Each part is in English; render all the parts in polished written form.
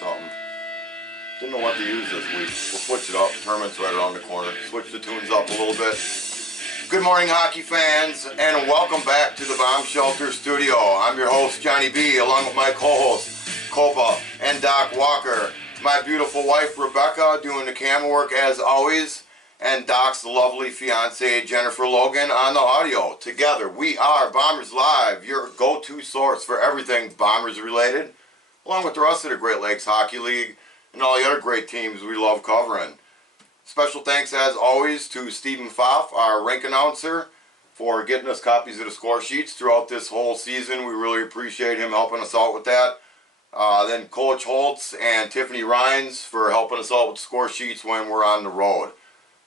something. Didn't know what to use this week. We'll switch it up. Tournament's right around the corner. Switch the tunes up a little bit. Good morning, hockey fans, and welcome back to the Bomb Shelter Studio. I'm your host, Johnny B, along with my co-hosts, Copa and Doc Walker. My beautiful wife, Rebecca, doing the camera work as always, and Doc's lovely fiancée, Jennifer Logan, on the audio. Together, we are Bombers Live, your go-to source for everything Bombers related, along with the rest of the Great Lakes Hockey League and all the other great teams we love covering. Special thanks, as always, to Stephen Pfaff, our rink announcer, for getting us copies of the score sheets throughout this whole season. We really appreciate him helping us out with that. Then Coach Holtz and Tiffany Rhines for helping us out with score sheets when we're on the road.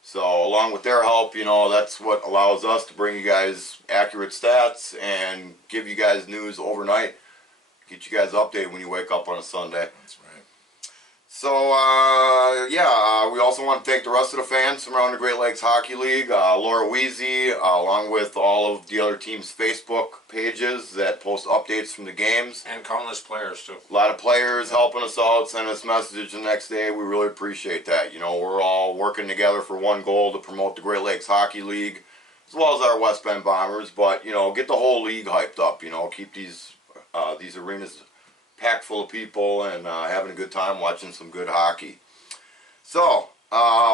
So along with their help, you know, that's what allows us to bring you guys accurate stats and give you guys news overnight. Get you guys updated when you wake up on a Sunday. That's right. So, we also want to thank the rest of the fans from around the Great Lakes Hockey League, Laura Weezy, along with all of the other teams' Facebook pages that post updates from the games. And countless players, too. A lot of players helping us out, sending us messages the next day. We really appreciate that. You know, we're all working together for one goal to promote the Great Lakes Hockey League, as well as our West Bend Bombers. But, you know, get the whole league hyped up, you know, keep these arenas packed full of people and having a good time watching some good hockey. So,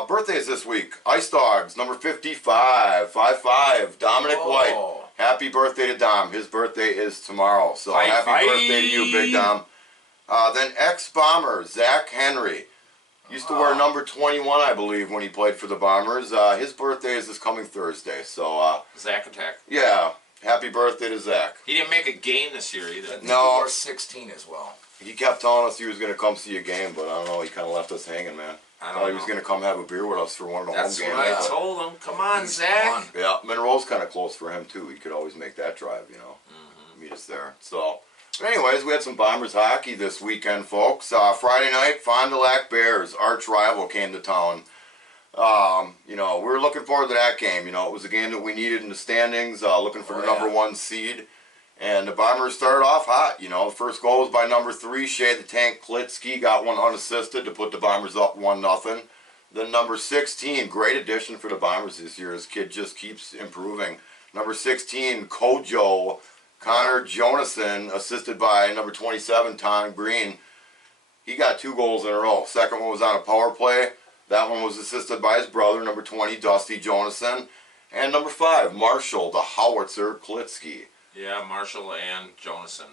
birthdays this week. Ice Dogs, number 55, 5'5", Dominic White. Happy birthday to Dom. His birthday is tomorrow. So, happy birthday to you, Big Dom. Then ex-Bomber, Zach Henry. Used to wear number 21, I believe, when he played for the Bombers. His birthday is this coming Thursday. So, Zach Attack. Yeah. Happy birthday to Zach. He didn't make a game this year either. No. He wore 16 as well. He kept telling us he was going to come see a game, but I don't know. He kind of left us hanging, man. I thought he was going to come have a beer with us for one of the That's home games. what I told him. Come on, He's Zach. gone. Yeah, Monroe's kind of close for him, too. He could always make that drive, you know. Meet us there. So, but anyways, we had some Bombers hockey this weekend, folks. Friday night, Fond du Lac Bears, arch rival, came to town. You know, we were looking forward to that game. You know, it was a game that we needed in the standings, looking for the number 1 seed. And the Bombers started off hot. You know, the first goal was by number 3, Shea the Tank Klitsky, got one unassisted to put the Bombers up 1-0. Then number 16, great addition for the Bombers this year. This kid just keeps improving. Number 16, Kojo, Connor Jonason, assisted by number 27, Tom Green. He got 2 goals in a row. Second one was on a power play. That one was assisted by his brother, number 20, Dusty Jonason. And number 5, Marshall, the Howitzer Klitsky. Yeah, Marshall and Jonason.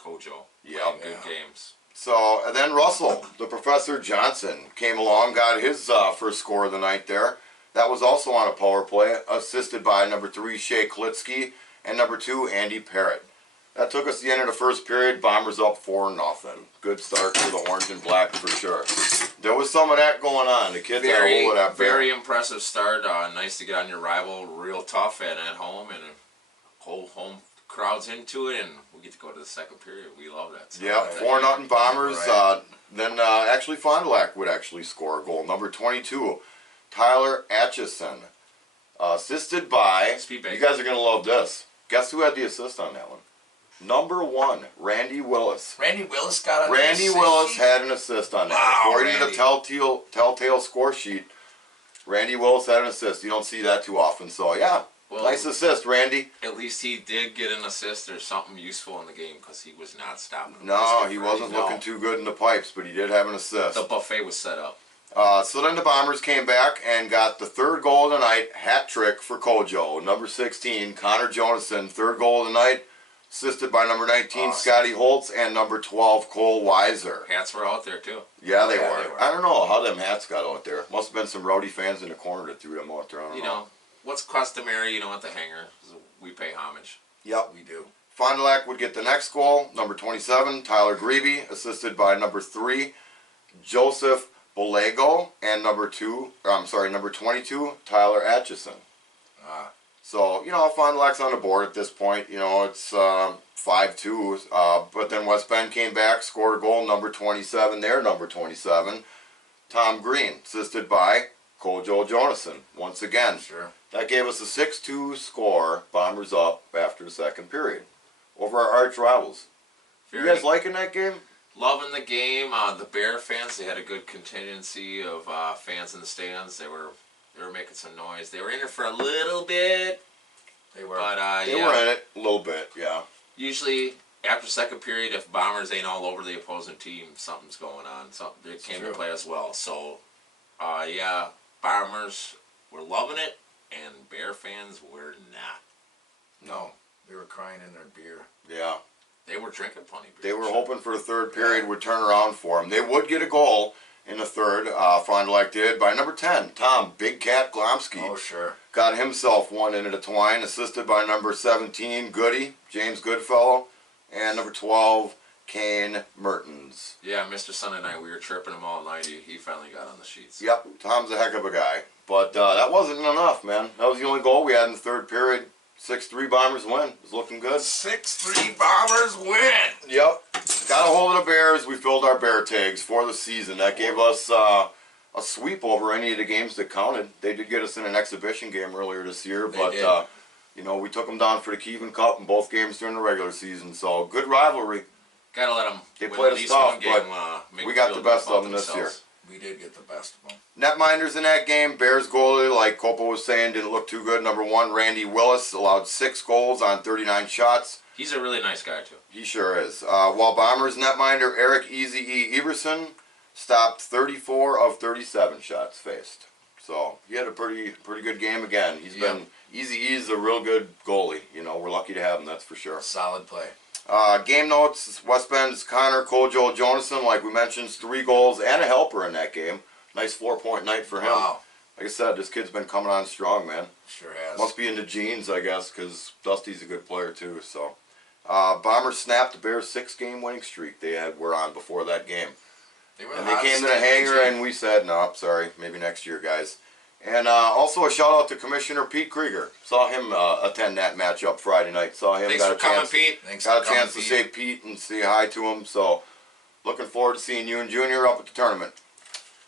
Kojo. Yep. Good games. So, and then Russell, the Professor Johnson, came along, got his first score of the night there. That was also on a power play, assisted by number 3, Shea Klitsky, and number 2, Andy Parrott. That took us to the end of the first period. Bombers up 4-0. Good start for the orange and black for sure. There was some of that going on. The kids had a hold of that. Very impressive start. Nice to get on your rival real tough and at home, and whole home crowd's into it, and we get to go to the second period. We love that. So yeah, 4-0 Bombers. Right. Then actually Fond du Lac would actually score a goal. Number 22, Tyler Atchison, assisted by. You guys are gonna love this. Guess who had the assist on that one? Number 1, Randy Willis. Randy Willis got a Randy Willis had an assist on that. Wow, According to the telltale score sheet, Randy Willis had an assist. You don't see that too often. So, yeah, well, nice assist, Randy. At least he did get an assist or something useful in the game because he was not stopping him. No, he wasn't looking too good in the pipes, but he did have an assist. The buffet was set up. So then the Bombers came back and got the 3rd goal of the night, hat trick for Kojo. Number 16, Connor Jonason, 3rd goal of the night. Assisted by number 19, Scotty Holtz, and number 12, Cole Weiser. Hats were out there, too. Yeah, they were. I don't know how them hats got out there. Must have been some rowdy fans in the corner that threw them out there. I don't know. What's customary, at the hangar, we pay homage. Yep. We do. Fond du Lac would get the next goal, number 27, Tyler Greavy, assisted by number 3, Joseph Bolego, and number 22, Tyler Atchison. So, Fond du Lac's on the board at this point. It's 5-2. But then West Bend came back, scored a goal, number 27 there, number 27. Tom Green, assisted by Kojo Jonason, once again. Sure. That gave us a 6-2 score, Bombers up after the second period, over our arch rivals. You guys liking that game? Loving the game. The Bear fans, they had a good contingency of fans in the stands. They were making some noise. They were in it for a little bit. They were. But They were in it a little bit, yeah. Usually after second period, if Bombers ain't all over the opposing team, something's going on. They came to play as well. So, yeah, Bombers were loving it, and Bear fans were not. No, they were crying in their beer. Yeah. They were drinking plenty of They beer. were hoping for the third period would turn around for them. They would get a goal in the third. Fond du Lac did by number 10, Tom Big Cat Glomsky. Oh, sure. Got himself one into the twine, assisted by number 17, Goody, James Goodfellow, and number 12, Kane Mertens. Yeah, Mr. Sunday night, we were tripping him all night. He finally got on the sheets. Yep, Tom's a heck of a guy. But that wasn't enough, man. That was the only goal we had in the third period. 6-3 Bombers win. It was looking good. 6-3 Bombers win. Yep. Got a hold of the Bears. We filled our bear tags for the season. That gave us a sweep over any of the games that counted. They did get us in an exhibition game earlier this year, but we took them down for the Kevin Cup in both games during the regular season. So good rivalry. Gotta let them. They win played at us least tough, one game, but we got the best of them this year. We did get the best of them. Netminders in that game, Bears goalie, like Copa was saying, didn't look too good. Number 1, Randy Willis, allowed 6 goals on 39 shots. He's a really nice guy, too. He sure is. While Bombers netminder Eric Easy E. Everson stopped 34 of 37 shots faced. So he had a pretty good game again. He's been Easy E's a real good goalie. We're lucky to have him, that's for sure. Solid play. Game notes, West Bend's Connor Kojo Jonason, like we mentioned, 3 goals and a helper in that game. Nice 4-point night for him. Wow. Like I said, this kid's been coming on strong, man. Sure has. Must be in the genes, I guess, because Dusty's a good player too. So, Bombers snapped the Bears' 6-game winning streak they were on before that game. They were And they came to the hangar and we said, no, sorry, maybe next year, guys. And also a shout out to Commissioner Pete Krieger. Saw him attend that matchup Friday night. Saw him. Thanks for coming, Pete. Got a chance to say Pete and say hi to him. So looking forward to seeing you and Junior up at the tournament.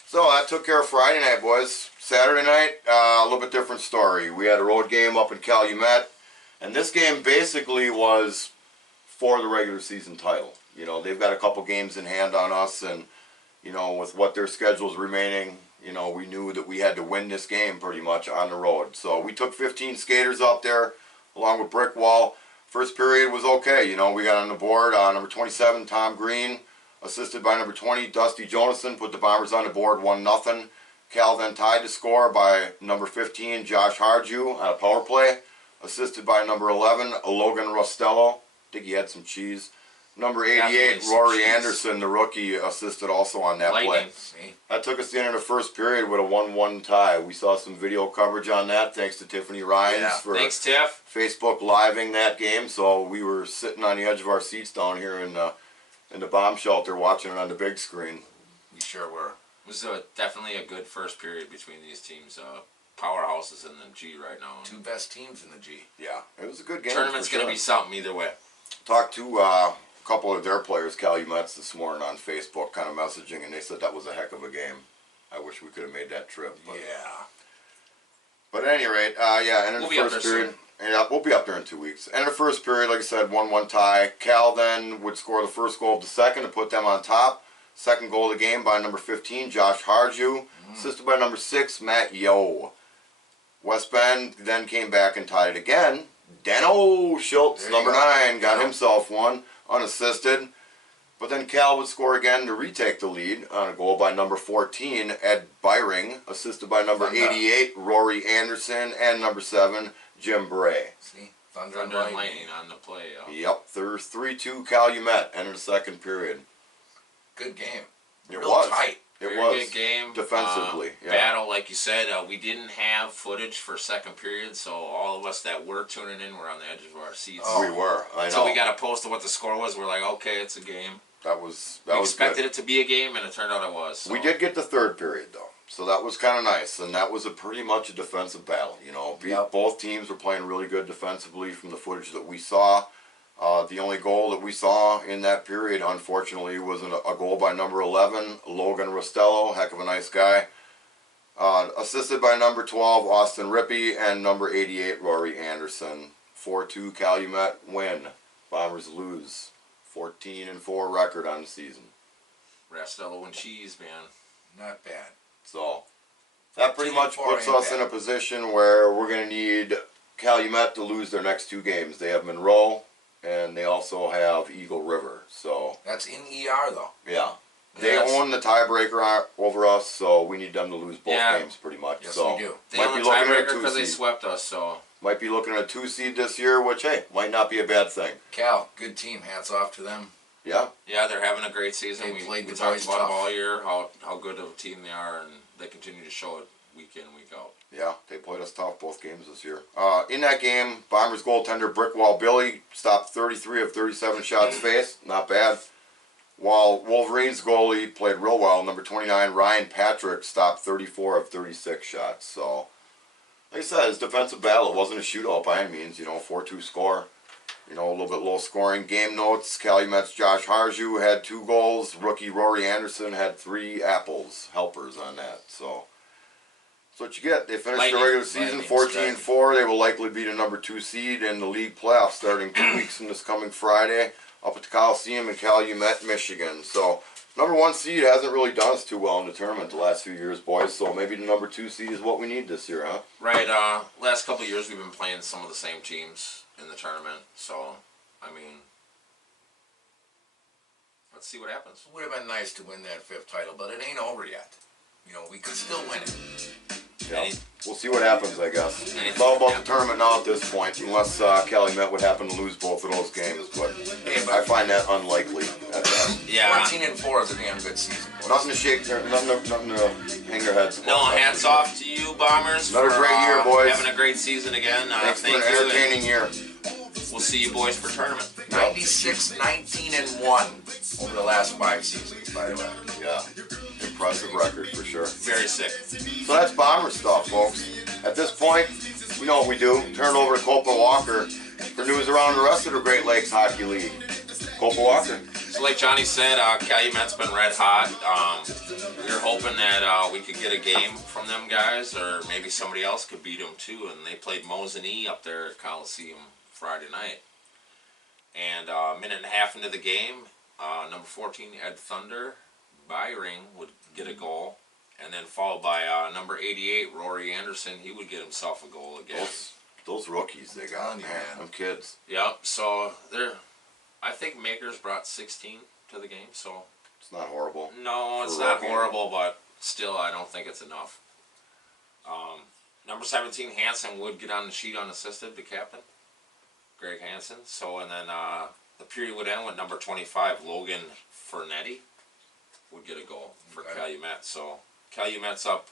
So that took care of Friday night, boys. Saturday night, a little bit different story. We had a road game up in Calumet. And this game basically was for the regular season title. They've got a couple games in hand on us. And, with what their schedule's remaining, we knew that we had to win this game pretty much on the road. So we took 15 skaters up there along with Brick Wall. First period was okay. We got on the board. Number 27, Tom Green, assisted by number 20, Dusty Jonason, put the Bombers on the board 1-0. Cal then tied the score by number 15, Josh Harju, on a power play, assisted by number 11, Logan Rostello. I think he had some cheese. Number 88, Rory Anderson, the rookie, assisted also on that play. That took us into the first period with a 1-1 tie. We saw some video coverage on that, thanks to Tiffany Rhines for Thanks, Tiff. Facebook living that game. So we were sitting on the edge of our seats down here in the bomb shelter watching it on the big screen. We sure were. It was definitely a good first period between these teams. Powerhouses in the G right now. 2 best teams in the G. Yeah, it was a good game. Tournament's going to be something either way. Talked to a couple of their players, Calumets, this morning on Facebook, kind of messaging, and they said that was a heck of a game. I wish we could have made that trip. But, yeah. But at any rate, and in We'll the be up first there period, we'll be up there in 2 weeks. And in the first period, like I said, 1-1 tie. Cal then would score the first goal of the second to put them on top. Second goal of the game by number 15, Josh Harju, assisted by number 6, Matt Yo. West Bend then came back and tied it again. Dano Schultz, number 9, got himself one, unassisted. But then Cal would score again to retake the lead on a goal by number 14, Ed Byring, assisted by number 88, Rory Anderson, and number 7, Jim Bray. See? Thunder and Lightning on the play. Yep, there's 3-2 Calumet, end of the second period. Good game. It Real was. tight. It Very was. good game. Defensively. Battle, like you said, we didn't have footage for second period, so all of us that were tuning in were on the edge of our seats. We were. I know. So we got a post of what the score was. We're like, okay, it's a game. That was We expected good. it to be a game, and it turned out it was. So. We did get the third period, though. So that was kind of nice, and that was pretty much a defensive battle. Both teams were playing really good defensively from the footage that we saw. The only goal that we saw in that period, unfortunately, was a goal by number 11, Logan Rostello, heck of a nice guy. Assisted by number 12, Austin Rippey, and number 88, Rory Anderson. 4-2 Calumet win. Bombers lose. 14-4 record on the season. Rastello and Cheese, man. Not bad. So that pretty much 14-4 puts ain't us in a bad. position where we're going to need Calumet to lose their next 2 games. They have Monroe, and they also have Eagle River. So That's in ER though. yeah, they Yes. own the tiebreaker over us, so we need them to lose both Yeah. games pretty much. Yes, so we do. They might own be the looking at a tiebreaker 2 because they seed. swept us, so. Might be looking at a 2 seed this year, which hey, might not be a bad thing. Cal, good team. Hats off to them. Yeah, Yeah, they're having a great season. They We played the talked boys about them tough. all year, how good of a team they are, and they continue to show it week in, week out. yeah, they played us tough both games this year. In that game, Bombers goaltender Brickwall Billy stopped 33 of 37 shots faced, not bad. While Wolverines goalie played real well, number 29 Ryan Patrick stopped 34 of 36 shots. So, like I said, it's defensive battle. It wasn't a shootout by any means. 4-2 score. A little bit low scoring. Game notes: Calumet's Josh Harju had 2 goals. Rookie Rory Anderson had 3 helpers on that. So. That's what you get. They finished the Lightning. regular season 14-4. They will likely be the number 2 seed in the league playoffs starting 2 weeks from this coming Friday up at the Coliseum in Calumet, Michigan. So, number 1 seed hasn't really done us too well in the tournament the last few years, boys. So maybe the number 2 seed is what we need this year, huh? Right, last couple of years we've been playing some of the same teams in the tournament, so, I mean, let's see what happens. It would have been nice to win that 5th title, but it ain't over yet. We could still win it. Yeah. Any- We'll see what happens, I guess. It's anything all about can the tournament now at this point, unless Calumet would happen to lose both of those games. But Hey, I but find that unlikely at best. Yeah, 14-4 is a damn good season. boys. Nothing to shake, nothing to hang their heads about. no, hats off to you, Bombers, Another for great year, boys. having a great season again. Thanks for Thank an you, and entertaining year. we'll see you boys for tournament. 96, 19-1 over the last 5 seasons, by the way. Yeah, impressive record for sure. Very sick. So that's Bomber stuff, folks. At this point, you know what we do. Turn it over to Copa Walker for news around the rest of the Great Lakes Hockey League. Copa Walker. So like Johnny said, Calumet's been red hot. We were hoping that we could get a game from them guys, or maybe somebody else could beat them too. And they played Mosinee up there at Coliseum Friday night. And a minute and a half into the game, number 14 Ed Thunder Byring would get a goal, and then followed by number 88 Rory Anderson. He would get himself a goal again. Those rookies they got, Telling you, man. man. Them kids. Yep. So I think Makers brought 16 to the game. So It's not horrible. no, it's For not rookie. horrible, but still, I don't think it's enough. Number 17 Hansen would get on the sheet unassisted. The captain, Greg Hansen. So and then the period would end with number 25 Logan Fernetti would get a goal for Okay. Calumet. So Calumet's up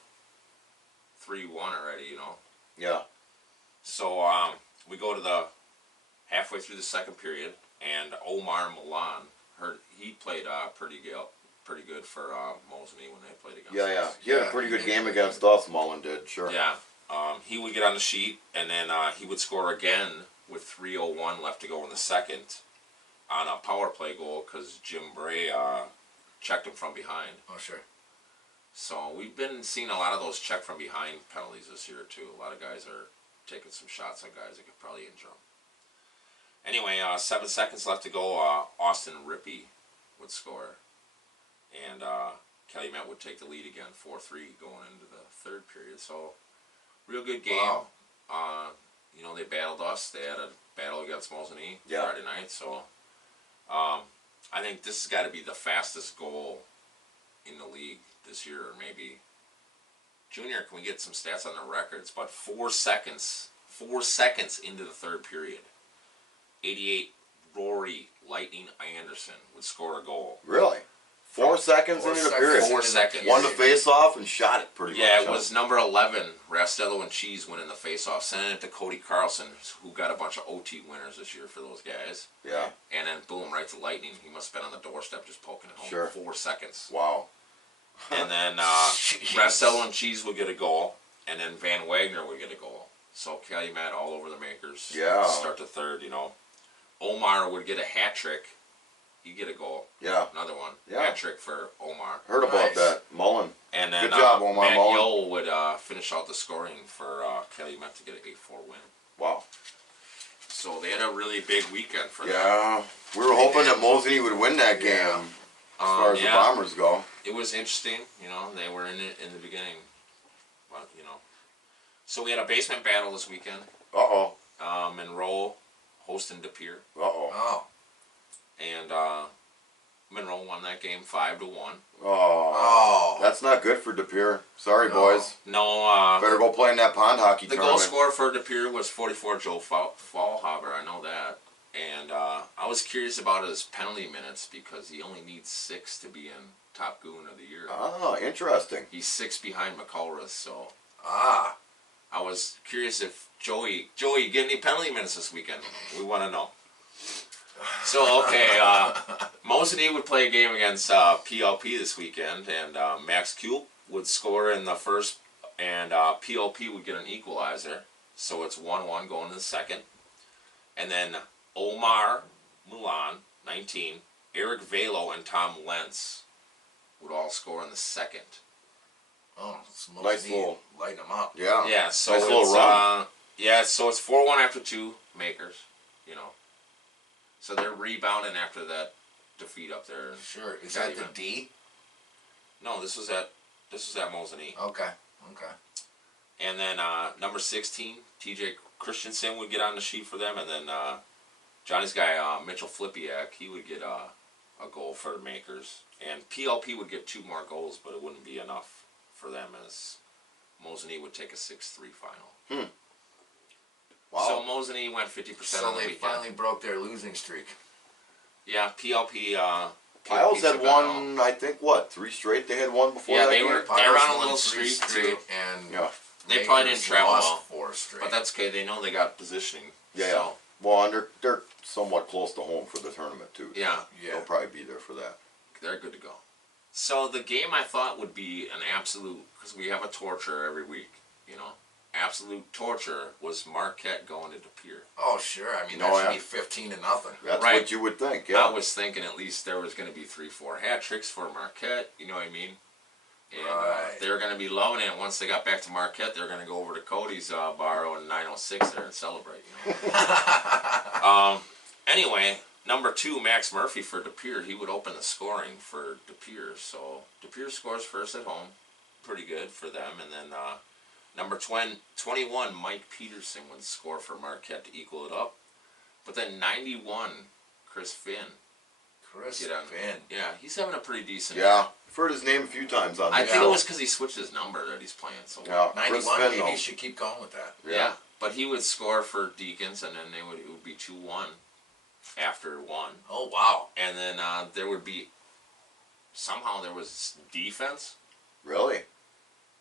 3-1 already. Yeah. So we go to the halfway through the second period, and Omar Milan, he played pretty good for Mosinee when they played against Yeah. us. He had a Yeah, pretty he good did game play against us, Mullen did, sure. Yeah. He would get on the sheet, and then he would score again with 3:01 left to go in the second on a power play goal because Jim Bray checked him from behind. Oh, sure. So we've been seeing a lot of those check from behind penalties this year too. A lot of guys are taking some shots on guys that could probably injure them. Anyway, 7 seconds left to go. Austin Rippey would score, and Calumet would take the lead again, 4-3 going into the third period. So, real good game. Wow. They battled us. They had a battle against Mosinee Yeah. Friday night. So, I think this has got to be the fastest goal in the league this year, or maybe. Junior, can we get some stats on the records? But 4 seconds into the third period, 88 Rory Lightning Anderson would score a goal. Really? 4 seconds 4 into the seconds period. Four into the seconds. Won the period. face-off and shot it pretty much. Yeah, it huh? was number 11, Rastello and Cheese winning the face-off, sending it to Cody Carlson, who got a bunch of OT winners this year for those guys. Yeah. And then boom, right to Lightning. He must have been on the doorstep just poking it home. Sure. 4 seconds. Wow. And then Jeez. Rastello and Cheese would get a goal, and then Van Wagner would get a goal. So Calumet all over the Makers. Yeah. Start to third, Omar would get a hat trick. He'd get a goal. Yeah. Another one. Yeah. Hat trick for Omar. Heard about Nice. that. Mullen. And then Good job, Omar Matt Mullen. Yo would finish out the scoring for Calumet to get an 8-4 win. Wow. So they had a really big weekend for them. Yeah. We were hoping that Mosinee would win that game. Yeah. As far as the Bombers go. It was interesting, they were in it in the beginning. But, So we had a basement battle this weekend. Uh-oh. Monroe hosting De Pere. Uh-oh. Oh. And Monroe won that game 5-1. Oh. That's not good for De Pere. Sorry, boys. No. Better go play in that pond hockey The tournament. goal scorer for De Pere was 44, Joe Fallhaber. I know that. And I was curious about his penalty minutes because he only needs 6 to be in top goon of the year. Oh, interesting. He's 6 behind McCulreth, so Ah. I was curious if Joey, get any penalty minutes this weekend? We want to know. So, okay, Mosinee would play a game against PLP this weekend, and Max Kuhl would score in the first, and PLP would get an equalizer. So it's 1-1 going to the second. And then Omar Mulan, 19, Eric Velo, and Tom Lentz would all score in the second. Oh, it's Nice little... lighting them up. Yeah. Yeah, so nice it's, little run. so it's 4-1 after 2 makers, So they're rebounding after that defeat up there. Sure. Is that the D? No, this was at Mosinee. Okay. And then number 16, TJ Christensen would get on the sheet for them, and then Johnny's guy Mitchell Flipiak, he would get a goal for the makers, and PLP would get 2 more goals, but it wouldn't be enough for them as Mosinee would take a 6-3 final. Wow. So Mosinee went 50% So on the they weekend. finally broke their losing streak. Yeah, PLP. Piles had took it won, I think, 3 straight they had won before Yeah, that they game? were Piles on a won little 3 streak straight, too. and Yeah. They probably Makers didn't travel lost well. 4 straight. But that's okay. They know they got positioning. Yeah, So, yeah. Well, and they're somewhat close to home for the tournament, too. So yeah, they'll probably be there for that. they're good to go. So the game I thought would be an absolute, because we have a torture every week, absolute torture was Marquette going to De Pere. Oh, sure. I mean, Oh, that should yeah. be 15-0. That's Right. what you would think, yeah. I was thinking at least there was going to be 3-4 hat tricks for Marquette, you know what I mean? And Right. they were going to be loving it. Once they got back to Marquette, they were going to go over to Cody's bar on 906 there and celebrate. Anyway, number 2, Max Murphy for De Pere. He would open the scoring for De Pere. So De Pere scores first at home. Pretty good for them. And then number 21, Mike Peterson would score for Marquette to equal it up. But then 91, Chris Finn. Chris Get on. Finn. Yeah, he's having a pretty decent. Yeah. I've heard his name a few times on I the think show. it was because he switched his number that he's playing so well. Yeah. Chris 91, Finn, maybe though. you should keep going with that. Yeah. But he would score for Deacons, and then it would be 2-1 after 1. Oh, wow. And then there would be, somehow there was defense, Really?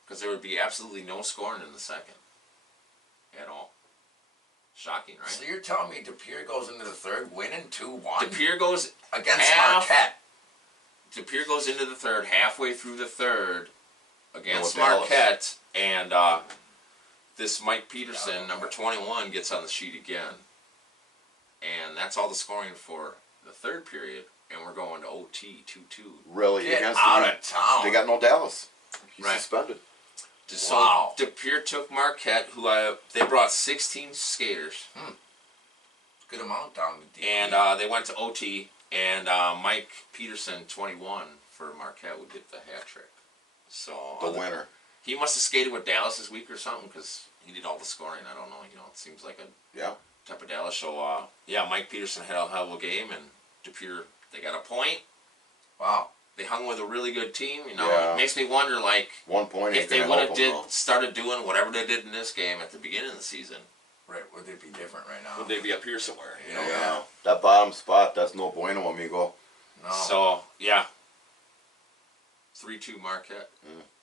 because there would be absolutely no scoring in the second at all. Shocking, right? So you're telling me De Pere goes into the third winning 2-1 De Pere goes against half- Marquette? De Pere goes into the third, halfway through the third, against Dallas. Marquette, and this Mike Peterson, number 21, gets on the sheet again. And that's all the scoring for the third period, and we're going to OT 2-2. Really? Get Against out the- of town. They got no Dallas. He's Right. suspended. So Wow. De Pere took Marquette, they brought 16 skaters, Good amount down to D. and they went to OT, and Mike Peterson, 21, for Marquette would get the hat trick. So The winner. he must have skated with Dallas this week or something, because he did all the scoring. I don't know, it seems like a Yeah. type of Dallas. So yeah, Mike Peterson had a hell of a game, and De Pere, they got a point. Wow. They hung with a really good team. Yeah. It makes me wonder, like, 1 point if ain't they gonna would help have them, though. started doing whatever they did in this game at the beginning of the season, Right, would it be different right now? would they be up here somewhere? You know? Yeah. That bottom spot, that's no bueno, amigo. No. So yeah, 3-2 Marquette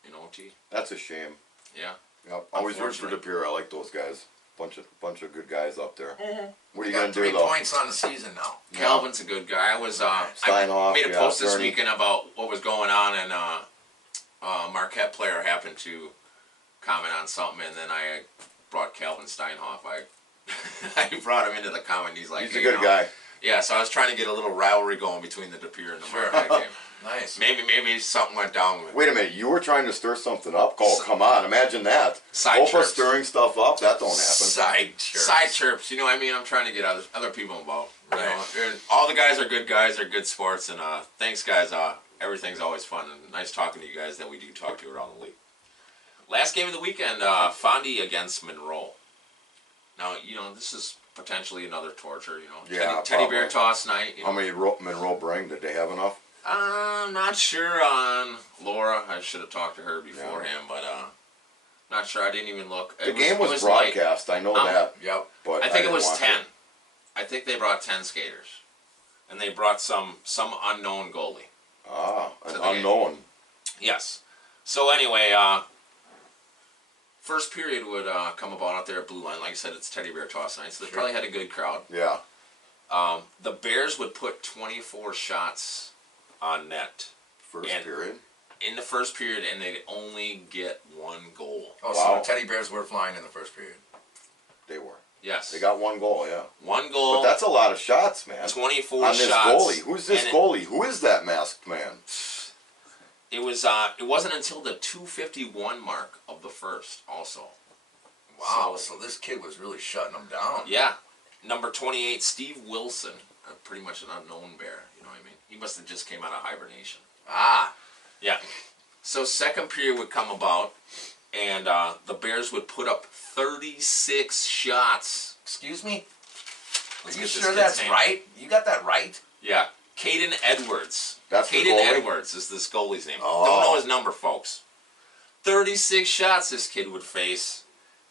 in OT. That's a shame. Yeah. Yep. Always root for Unfortunately. De Pere. I like those guys. Bunch of good guys up there. Mm-hmm. What are you They got gonna 3 do though? points on the season now. Calvin's a good guy. I Steinhoff, made a yeah, post this Gurney. weekend about what was going on, and a Marquette player happened to comment on something, and then I brought Calvin Steinhoff. I brought him into the comment. He's like, He's hey, a good guy. Yeah, so I was trying to get a little rivalry going between the De Pere and the Marquette game. Nice. Maybe something went down with Wait a minute, you were trying to stir something up? Oh, come on, imagine that. Side Opa chirps. stirring stuff up, that don't happen. Side chirps. Side chirps. You know what I mean? I'm trying to get other people involved. You Right. know? And all the guys are good guys. They're good sports. And thanks, guys. Everything's always fun. And nice talking to you guys that we do talk to around the league. Last game of the weekend, Fondy against Monroe. Now, you know, this is potentially another torture, you know. Yeah, Teddy bear probably. toss night. You know. How many Monroe bring? Did they have enough? I'm not sure on Laura. I should have talked to her beforehand, but not sure. I didn't even look. The game was broadcast, I know that. Yep. But I think it didn't was watch 10. I think they brought 10 skaters. And they brought some unknown goalie. Ah, To an the game. unknown. Yes. So anyway, first period would come about out there at Blue Line. Like I said, it's Teddy Bear Toss night, so they probably had a good crowd. Yeah. The Bears would put 24 shots on net First And- period. in the first period, and they'd only get one goal. Oh, Wow. so Teddy Bears were flying in the first period. They were. Yes. They got one goal, yeah. one goal, But that's a lot of shots, man. 24 On this shots. goalie. Who's this and goalie? Who is that masked man? It wasn't until the 2:51 mark of the first, also. Wow, so this kid was really shutting them down. Yeah. Number 28, Steve Wilson. Pretty much an unknown bear, you know what I mean? He must have just came out of hibernation. Ah, Yeah. So second period would come about, and the Bears would put up 36 shots. excuse me? Are Let's you get this sure kid's that's name. right? You got that right? Yeah. Caden Edwards. That's the Caden goalie? Edwards is this goalie's name. Oh. Don't know his number, folks. 36 shots this kid would face,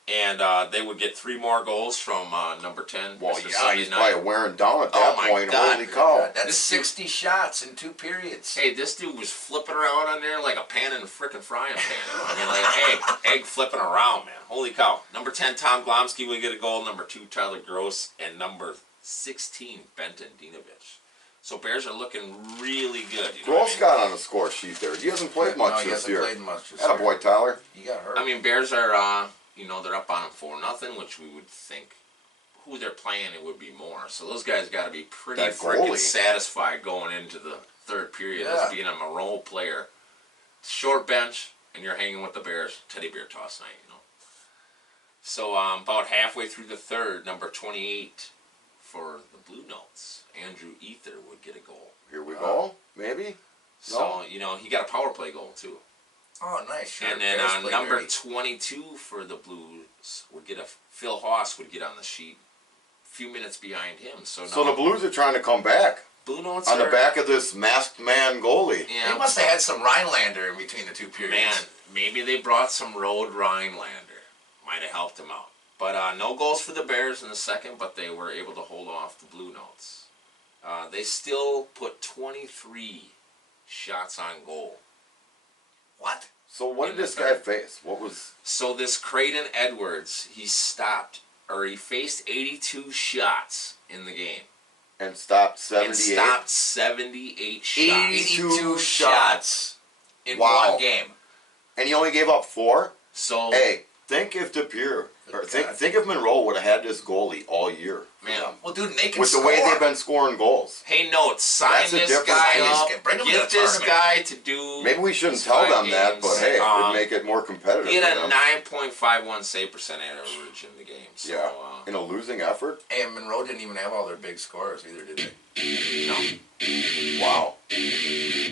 and they would get 3 more goals from number 10. Well, Mr. yeah, Sunday he's Night. probably wearing down at Oh that my point. God. Holy cow. That's This- 60 shots in 2 periods. Hey, this dude was flipping around on there like a pan in a frickin' frying pan. I mean, like egg flipping around, man. Holy cow. Number 10, Tom Glomsky would get a goal. Number 2, Tyler Gross. And number 16, Benton Dinovich. So Bears are looking really good. You know what I Gross mean? got on the score sheet there. He hasn't played much No, he this hasn't year. played much this Atta year. boy, Tyler. He got hurt. I mean, Bears are, they're up on them 4-0, which we would think who they're playing, it would be more. So those guys got to be pretty That freaking goalie. satisfied going into the third period Yeah. as being a role player. Short bench, and you're hanging with the Bears. Teddy Bear Toss night, you know. So about halfway through the third, number 28 for the Blue Notes, Andrew Ether would get a goal. Here we go. Maybe? So, he got a power play goal too. oh, nice. Sure. And then Bears played number very- 22 for the Blues would get Phil Haas would get on the sheet. A few minutes behind him. So So now the Blues are trying to come back Blue Notes on the are- back of this masked man goalie. Yeah, They must have had some Rhinelander in between the 2 man, periods. maybe they brought some Road Rhinelander. Might have helped him out. But no goals for the Bears in the second, but they were able to hold off the Blue Notes. They still put 23 shots on goal. What? So what In did the this guy third. face? What was... So this Creighton Edwards, he faced 82 shots in the game. And stopped And 78? stopped 78 shots. 82 shots in Wow. one game. And he only gave up 4? So, Hey, think if think if Monroe would have had this goalie all year. for Man, them. Well, dude, they can With the score. way they've been scoring goals. hey, Notes, sign That's a this difference. guy Just up. bring him to Get the this tournament. guy to do. Maybe we shouldn't his tell 5 them that, but games. hey, it'd make it more competitive He for had a them. 9.51 save percent average in the game. So, Yeah, in a losing effort. And Monroe didn't even have all their big scorers either, did they? no. Wow.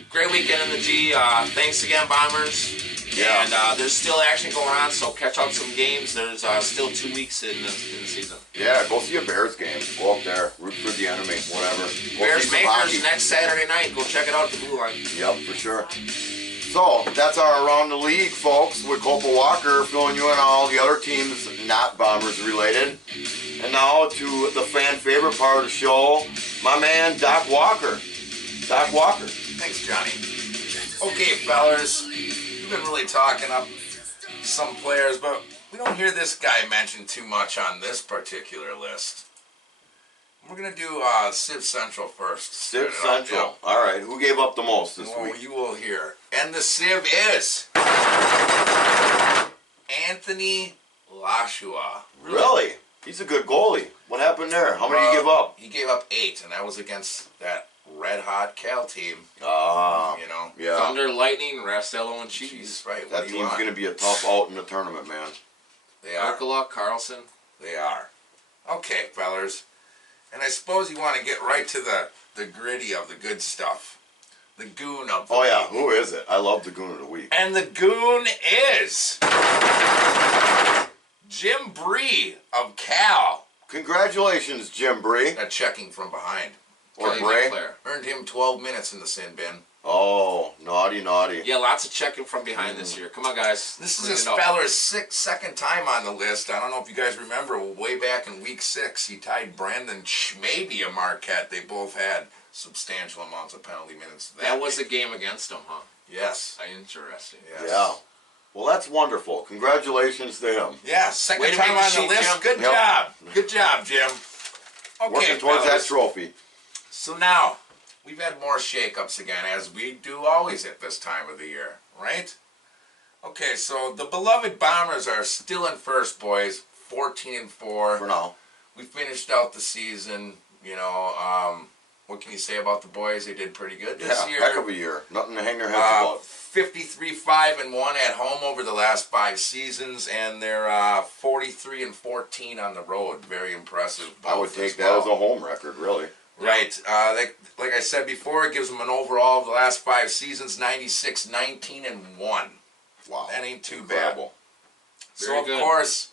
Great weekend in the G. Thanks again, Bombers. Yeah. And there's still action going on, so catch up some games. There's still 2 weeks in the season. Yeah, go see a Bears game. Go up there, root for the enemy, whatever. Go Bears see some hockey. Makers next Saturday night. Go check it out at the Blue Line. Yep, for sure. So, that's our Around the League, folks, with Copa Walker filling you in on all the other teams not Bombers related. And now to the fan favorite part of the show, my man Doc Walker. Doc Walker. Thanks, Johnny. Okay, fellas, we've been really talking up some players, but we don't hear this guy mentioned too much on this particular list. We're going to do Civ Central first. Civ Start it Central. off, All right, who gave up the most this yeah. Well, week? you will hear. And the Civ is Anthony Lashua. Really? He's a good goalie. What happened there? How many did he give up? He gave up 8, and that was against that red hot Cal team. Ah, You know. yeah. Thunder, Lightning, Rastello, and Jeez, Cheese. right. That What do you team's want? going to be a tough out in the tournament, man. They are. Arcola, Carlson. They are. Okay, fellers. And I suppose you want to get right to the gritty of the good stuff. The goon of the Oh, yeah. week. Who is it? I love the Goon of the Week. And the goon is Jim Bree of Cal. Congratulations, Jim Bree. Checking from behind. Or Kelly Bray. McClare. Earned him 12 minutes in the sin bin. Oh, naughty, naughty. Yeah, lots of checking from behind this year. Come on, guys. This is Clean this it up. feller's second time on the list. I don't know if you guys remember, way back in week 6, he tied Brandon Schmaby of Marquette. They both had substantial amounts of penalty minutes. That was week. the game against them, huh? Yes. Interesting. Yes. Yeah. Well, that's wonderful. Congratulations to him. Yeah, second Way to time make on the the sheet, list. Jim. Good Yep. job. Good job, Jim. Okay, Working towards that fellas. trophy. So now, we've had more shakeups again, as we do always at this time of the year, right? Okay, so the beloved Bombers are still in first, boys, 14-4. For now. We finished out the season, you know, what can you say about the boys? They did pretty good this Yeah, year. heck of a year. Nothing to hang their heads about. 53-5-1 at home over the last 5 seasons, and they're 43-14 on the road. Very impressive. I would both take as that well. as a home record, really. Right. Like I said before, it gives them an overall of the last 5 seasons, 96-19-1. Wow. That ain't too Incredible. bad. Very So, good. of course,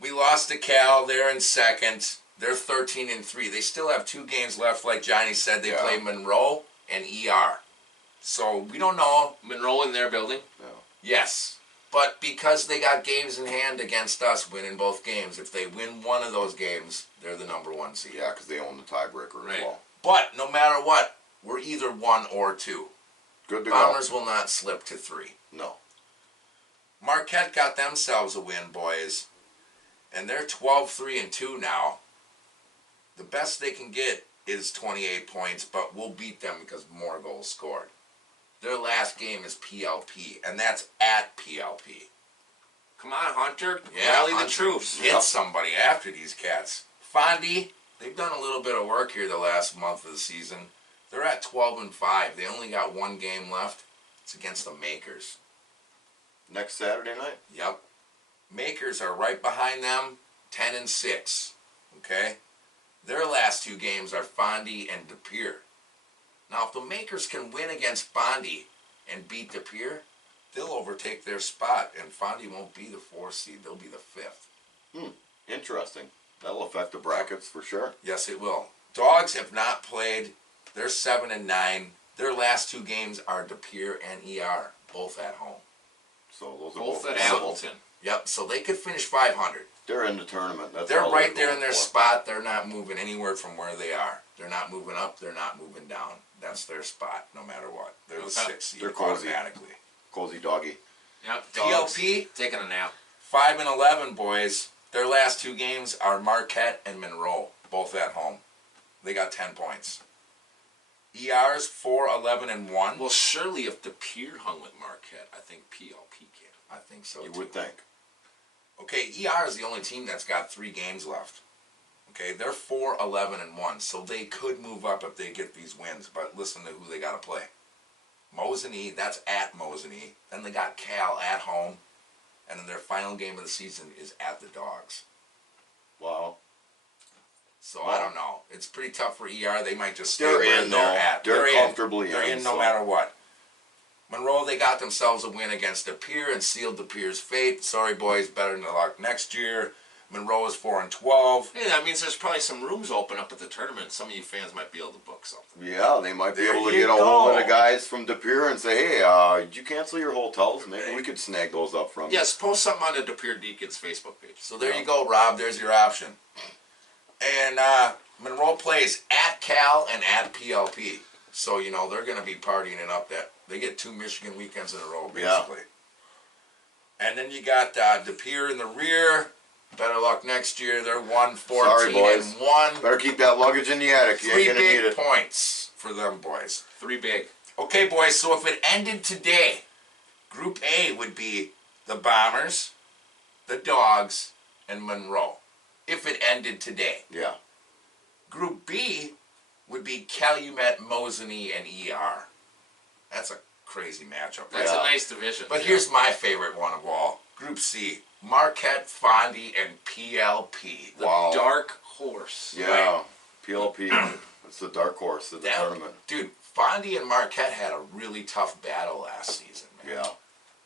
we lost to Cal. They're in second. They're 13-3. They still have 2 games left. Like Johnny said, they Yeah. play Monroe and ER. So, we don't know. Monroe in their building. Yes. But because they got games in hand against us, winning both games, if they win one of those games, they're the number 1 seed. Yeah, because they own the tiebreaker Right. as well. But no matter what, we're either 1 or 2. Good to Bombers will not slip to 3. go. No. Marquette got themselves a win, boys. And they're 12-3-2 now. The best they can get is 28 points, but we'll beat them because more goals scored. Their last game is PLP, and that's at PLP. Come on, Hunter. Yeah, Rally the Hunter, troops. Get somebody after these cats. Fondy, they've done a little bit of work here the last month of the season. They're at 12-5. They only got 1 game left. It's against the Makers. Next Saturday night? Yep. Makers are right behind them, 10-6. Okay? Their last 2 games are Fondy and De Pere. Now, if the Makers can win against Fondy and beat De Pere, they'll overtake their spot, and Fondy won't be the 4th seed. They'll be the 5th. Interesting. That'll affect the brackets for sure. Yes, it will. Dogs have not played. They're 7-9. Their last 2 games are De Pere and ER, both at home. So those are Both at winnable. Appleton. Yep, so they could finish 500. They're in the tournament. That's They're all right there in their going for. spot. They're not moving anywhere from where they are. They're not moving up. They're not moving down. That's their spot, no matter what. They're the Okay. 6th seed They're cozy. automatically. Cozy doggy. Yep. Dogs. TLP, Taking a nap. 5-11, boys. Their last 2 games are Marquette and Monroe, both at home. They got 10 points. ER's 4-11-1. Well, surely if De Pere hung with Marquette, I think PLP can. I think so, You too. would think. Okay, ER is the only team that's got 3 games left. Okay, they're 4-11-1, so they could move up if they get these wins. But listen to who they got to play. Mosinee, that's at Mosinee. Then they got Cal at home, and then their final game of the season is at the Dogs. Wow. So I don't know. It's pretty tough for ER. They might just stay They're where in, they're though. at. They're in. comfortably They're in, in no so- matter what. Monroe, they got themselves a win against De Pere and sealed De Pere's fate. Sorry, boys, better than luck next year. Monroe is 4-12. Hey, that means there's probably some rooms open up at the tournament. Some of you fans might be able to book something. Yeah, they might be There able to you get a hold of go. the guys from De Pere and say, hey, did you cancel your hotels? Maybe we could snag those up from you. Yes, post something on the De Pere Deacons Facebook page. So there you go, Rob. There's your option. And Monroe plays at Cal and at PLP. So, you know, they're going to be partying it up. That they get 2 Michigan weekends in a row, Yeah. basically. And then you got De Pere in the rear. Better luck next year. They're 1-14-1. Better keep that luggage in the attic. You 3 ain't gonna need big it. points for them boys. 3 big. Okay, boys, so if it ended today, Group A would be the Bombers, the Dogs, and Monroe. If it ended today. Yeah. Group B would be Calumet, Mosinee, and ER. That's a crazy matchup. That's Yeah. a nice division. But here's my favorite one of all. Group C. Marquette, Fondy, and PLP. the Wow. dark horse. Yeah, Right. PLP. It's the dark horse of the tournament. Dude, Fondy and Marquette had a really tough battle last season, man. Yeah,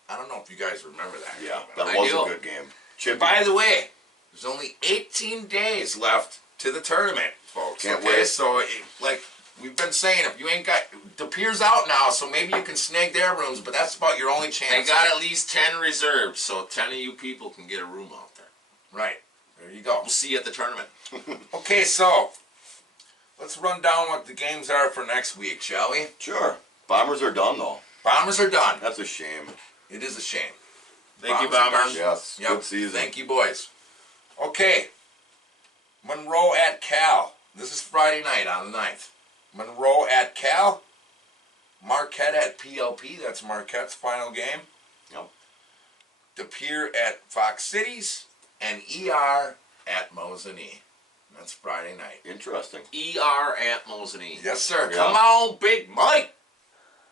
I don't know if you guys remember that yeah, game. that I was do. a good game. Chippy. By the way, there's only 18 days left to the tournament, folks. Can't okay? wait. So, like we've been saying, if you ain't got the Pier's out now, so maybe you can snag their rooms, but that's about your only They chance. got at least 10 reserved, so 10 of you people can get a room out there. Right. There you go. We'll see you at the tournament. Okay, so let's run down what the games are for next week, shall we? Sure. Bombers are done though. Bombers are done. That's a shame. It is a shame. Thank you, Bombers are Bombers. done. Yes. Yep. Good season. Thank you, boys. Okay. Monroe at Cal. This is Friday night on the 9th. Monroe at Cal. Marquette at PLP. That's Marquette's final game. Yep. De Pere at Fox Cities. And ER at Mosinee. That's Friday night. Interesting. ER at Mosinee. Yes, sir. Yeah. Come on, Big Mike.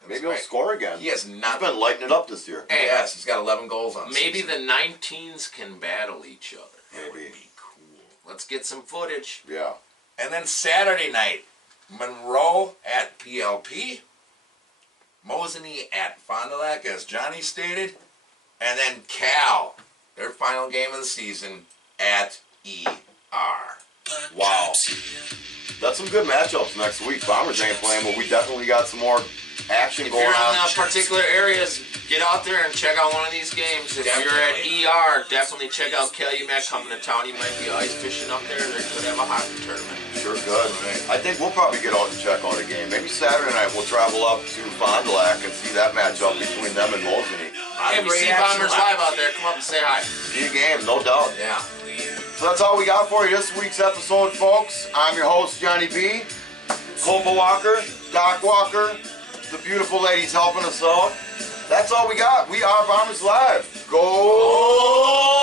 Maybe he'll score again. He has He's not been lighting it up this year. Hey, Yes, he's got 11 goals on the maybe season. the 19s can battle each other. That would Maybe. be cool. Let's get some footage. Yeah. And then Saturday night, Monroe at PLP, Mosinee at Fond du Lac, as Johnny stated, and then Cal, their final game of the season, at ER. Wow. That's some good matchups next week. Bombers ain't playing, but we definitely got some more action If going you're on. in particular areas, get out there and check out one of these games. If you're at ER, definitely check out Calumet coming to town. You might be ice fishing up there. They could have a hockey tournament. Sure could. I think we'll probably get out and check out a game. Maybe Saturday night we'll travel up to Fond du Lac and see that matchup between them and Mosinee. Hey, if you see Bombers live out there, come up and say hi. See a game, no doubt. Yeah. So that's all we got for you this week's episode, folks. I'm your host, Johnny B. Copa Walker, Doc Walker, the beautiful ladies helping us out. That's all we got. We are Bombers Live. Go!